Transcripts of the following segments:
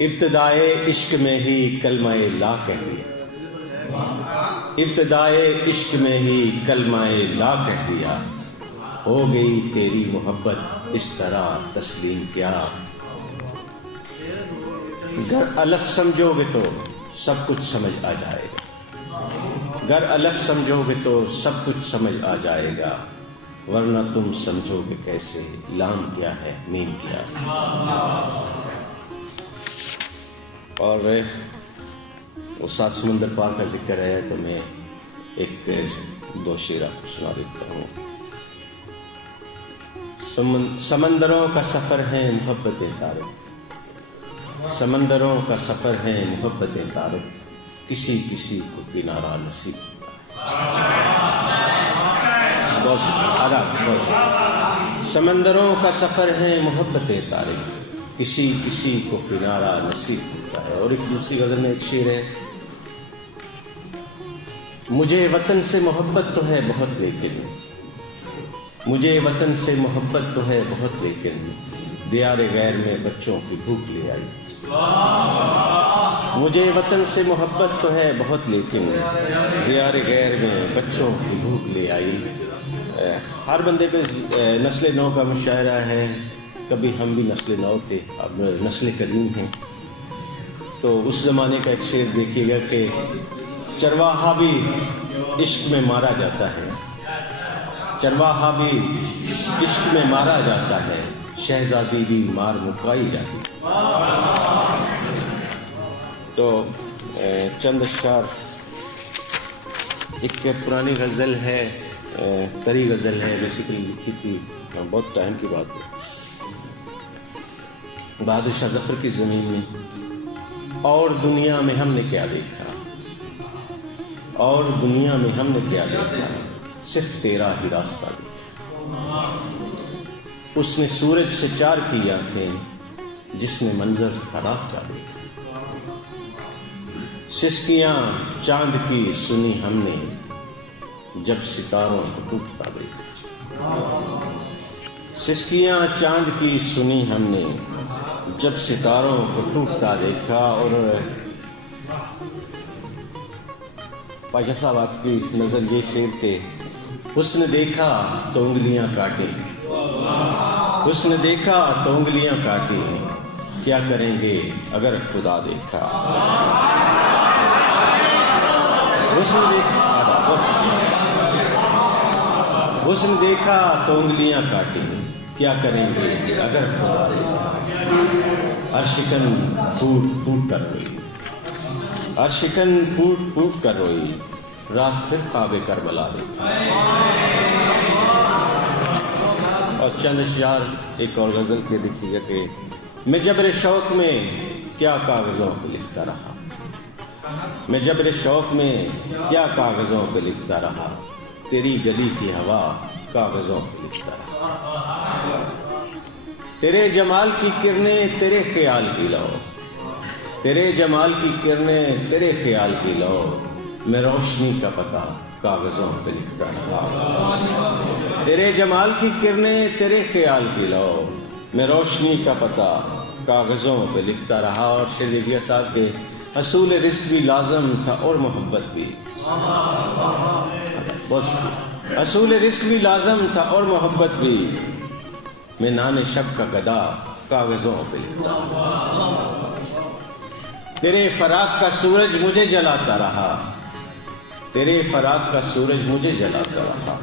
ابتدائے عشق میں ہی کلمہ لا کہہ دیا، ابتدائے عشق میں ہی کلمہ لا کہہ دیا، ہو گئی تیری محبت اس طرح تسلیم کیا۔ گر الف سمجھو گے تو سب کچھ سمجھ آ جائے گا، گر الف سمجھو گے تو سب کچھ سمجھ آ جائے گا، ورنہ تم سمجھو گے کیسے لام کیا ہے میم کیا ہے۔ اور وہ سات سمندر پار کا ذکر ہے تو میں ایک دو شعر آپ کو سنا دیتا ہوں۔ سمندروں کا سفر ہے محبتیں طارق، سمندروں کا سفر ہے محبتیں طارق، کسی کسی کو کنارہ نصیب ہوتا ہے۔ سمندروں کا سفر ہے محبتیں طارق، کسی کسی کو کنارہ نصیب ہوتا ہے۔ اور ایک دوسری غزل میں ایک شعر ہے، مجھے وطن سے محبت تو ہے بہت لیکن، مجھے وطن سے محبت تو ہے بہت لیکن، دیار غیر میں بچوں کی بھوک لے آئی۔ مجھے وطن سے محبت تو ہے بہت لیکن، دیار غیر میں بچوں کی بھوک لے آئی۔ ہر بندے پہ نسل نو کا مشاعرہ ہے، کبھی ہم بھی نسل نو تھے، اب نسل قدیم ہیں۔ تو اس زمانے کا ایک شعر دیکھیے گا کہ چرواہا بھی عشق میں مارا جاتا ہے، چرواہا بھی عشق میں مارا جاتا ہے، شہزادی بھی مار مکائی جاتی ہے۔ تو چند اشعار، ایک پرانی غزل ہے، تری غزل ہے، بیسیکلی لکھی تھی بہت ٹائم کی بات ہے، بہادر شاہ ظفر کی زمین میں۔ اور دنیا میں ہم نے کیا دیکھا، اور دنیا میں ہم نے کیا دیکھا، صرف تیرا ہی راستہ دیکھا۔ اس نے سورج سے چار کی آنکھیں، جس نے منظر تھا راہ کا دیکھا۔ سسکیاں چاند کی سنی ہم نے، جب ستاروں کو ٹوٹتا دیکھا۔ سسکیاں چاند کی سنی ہم نے، جب ستاروں کو ٹوٹتا دیکھا۔ اور پاشا صاحب آپ کی نظر یہ شعر تھے، حسن دیکھا تو انگلیاں کاٹیں، حسن دیکھا تو انگلیاں کاٹیں، کیا کریں گے اگر خدا دیکھا۔ حسن دیکھا تو انگلیاں کاٹیں، کیا کریں گے اگر خدا دیکھا۔ عرشکن پھوٹ پھوٹ کر روئی، عرشکن پھوٹ پھوٹ کر روئی، رات پھر خواب کربلا دیکھا۔ اور چند اشعار ایک اور غزل کے دیکھیے گا کہ میں جبر شوق میں کیا کاغذوں پہ لکھتا رہا، میں جبر شوق میں کیا کاغذوں پہ لکھتا رہا، تیری گلی کی ہوا کاغذوں پہ لکھتا رہا۔ تیرے جمال کی کرنیں تیرے خیال کی لو، تیرے جمال کی کرنیں تیرے خیال کی لو، میں روشنی کا پتہ کاغذوں پہ لکھتا رہا۔ تیرے جمال کی کرنیں تیرے خیال کی لو، میں روشنی کا پتہ کاغذوں پہ لکھتا رہا۔ اور شعر دیکھیے صاحب کے اصول رزق بھی لازم تھا اور محبت بھی، اصول رزق بھی لازم تھا اور محبت بھی، میں نان شب کا گدا کاغذوں پہ لکھتا رہا۔ تیرے فراق کا سورج مجھے جلاتا رہا، تیرے فراق کا سورج مجھے جلاتا رہا،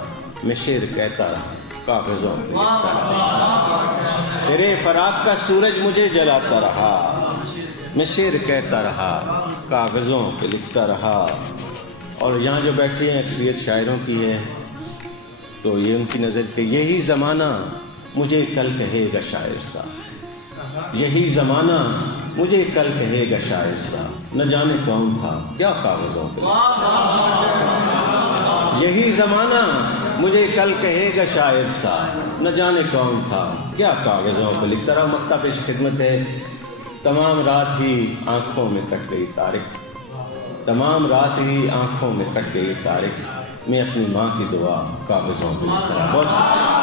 میں شعر کہتا رہا کاغذوں پہ لکھتا رہا۔ تیرے فراق کا سورج مجھے جلاتا رہا، میں شعر کہتا رہا کاغذوں پہ لکھتا رہا۔ اور یہاں جو بیٹھے ہیں اکثریت شاعروں کی ہے، تو یہ ان کی نظر کہ یہی زمانہ مجھے کل کہے گا شاعر صاحب، یہی زمانہ مجھے کل کہے گا شاعر صاحب، نہ جانے کون تھا کیا کاغذوں پہ، یہی زمانہ مجھے کل کہے گا شاعر صاحب، نہ جانے کون تھا کیا کاغذوں پہ لکھتا رہا۔ مکتہ پیش خدمت ہے، تمام رات ہی آنکھوں میں کٹ گئی تارک، تمام رات ہی آنکھوں میں کٹ گئی تارک، میں اپنی ماں کی دعا کاغذوں پہ لکھتا رہا۔ بہت